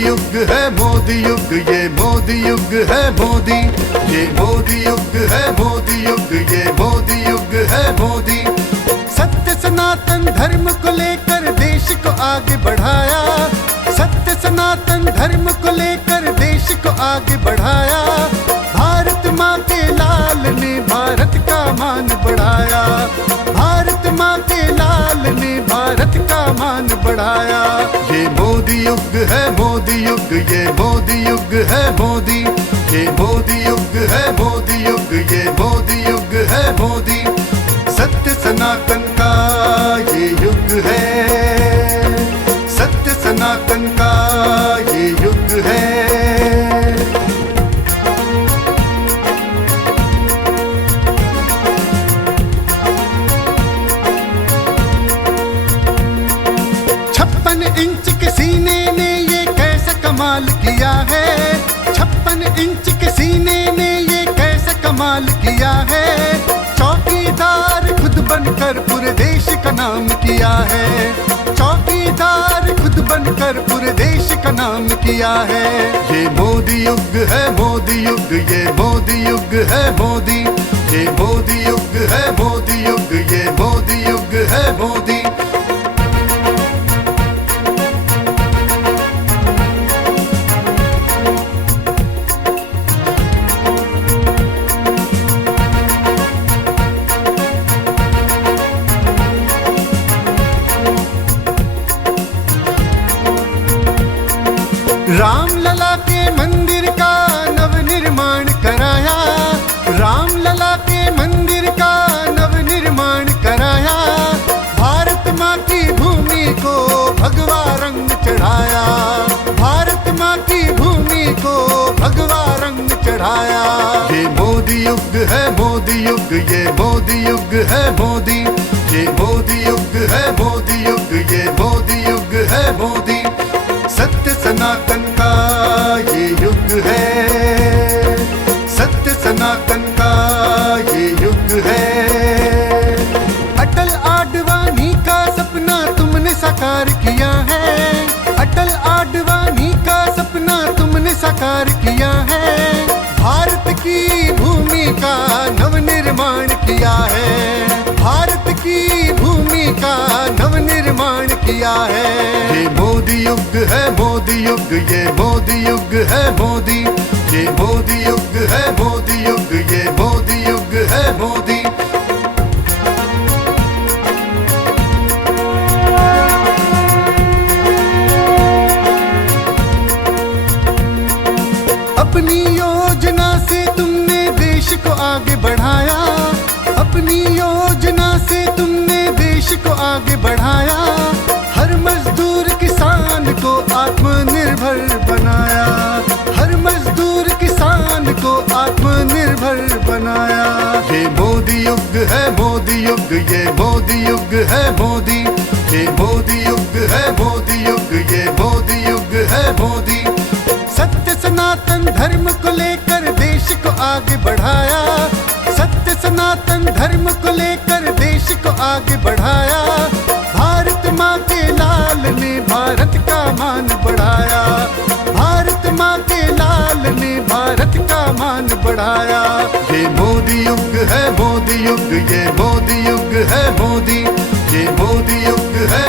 युग है मोदी युग, ये मोदी युग है मोदी, ये मोदी युग है मोदी युग, ये मोदी युग है मोदी। सत्य सनातन धर्म को लेकर देश को आगे बढ़ाया, सत्य सनातन धर्म को लेकर देश को आगे बढ़ाया। भारत माँ के लाल ने भारत का मान बढ़ाया, भारत माँ के लाल ने भारत का मान बढ़ाया। ये मोदी युग है मोदी युग, ये मोदी युग है मोदी, ये मोदी युग है मोदी युग, ये मोदी युग है मोदी। सत्य सनातन का ये युग है, सत्य सनातन का ये युग है। इंच के सीने ने ये कैसा कमाल किया है, 56 इंच के सीने ने ये कैसा कमाल किया है। चौकीदार खुद बनकर पूरे देश का नाम किया है, चौकीदार खुद बनकर पूरे देश का नाम किया है। ये मोदी युग है मोदी युग, ये मोदी युग है मोदी, ये मोदी युग है मोदी युग, ये मोदी युग है मोदी। राम लला के मंदिर का नव निर्माण कराया, राम लला के मंदिर का नव निर्माण कराया। भारत माँ की भूमि को भगवा रंग चढ़ाया, भारत माँ की भूमि को भगवा रंग चढ़ाया। ये मोदी युग है मोदी युग, ये मोदी युग है मोदी, ये मोदी युग है मोदी युग, ये मोदी युग है मोदी। सत्य सनातन का ये युग है, सत्य सनातन का ये युग है। अटल आडवाणी का सपना तुमने साकार किया है, अटल आडवाणी का सपना तुमने साकार किया है। भारत की भूमि का नव निर्माण किया है, भारत की भूमि का नव निर्माण किया है। ये मोदी युग है मोदी युग, ये मोदी युग है मोदी, ये मोदी युग है मोदी युग, ये मोदी युग है मोदी। अपनी योजना से तुमने देश को आगे बढ़ाया, अपनी योजना से तुमने देश को आगे बढ़ाया। हर मजदूर किसान को आत्मनिर्भर बनाया, हर मजदूर किसान को आत्मनिर्भर बनाया। ये मोदी युग है मोदी युग, ये मोदी युग है मोदी, ये मोदी युग है मोदी युग, ये मोदी युग है मोदी। सत्य सनातन धर्म को लेकर देश को आगे बढ़ाया, सत्य सनातन धर्म को लेकर देश को आगे बढ़ाया। भारत माँ के लाल ने भारत का मान बढ़ाया, भारत माँ के लाल ने भारत का मान बढ़ाया। ये मोदी युग है मोदी युग, ये मोदी युग है मोदी, ये मोदी युग है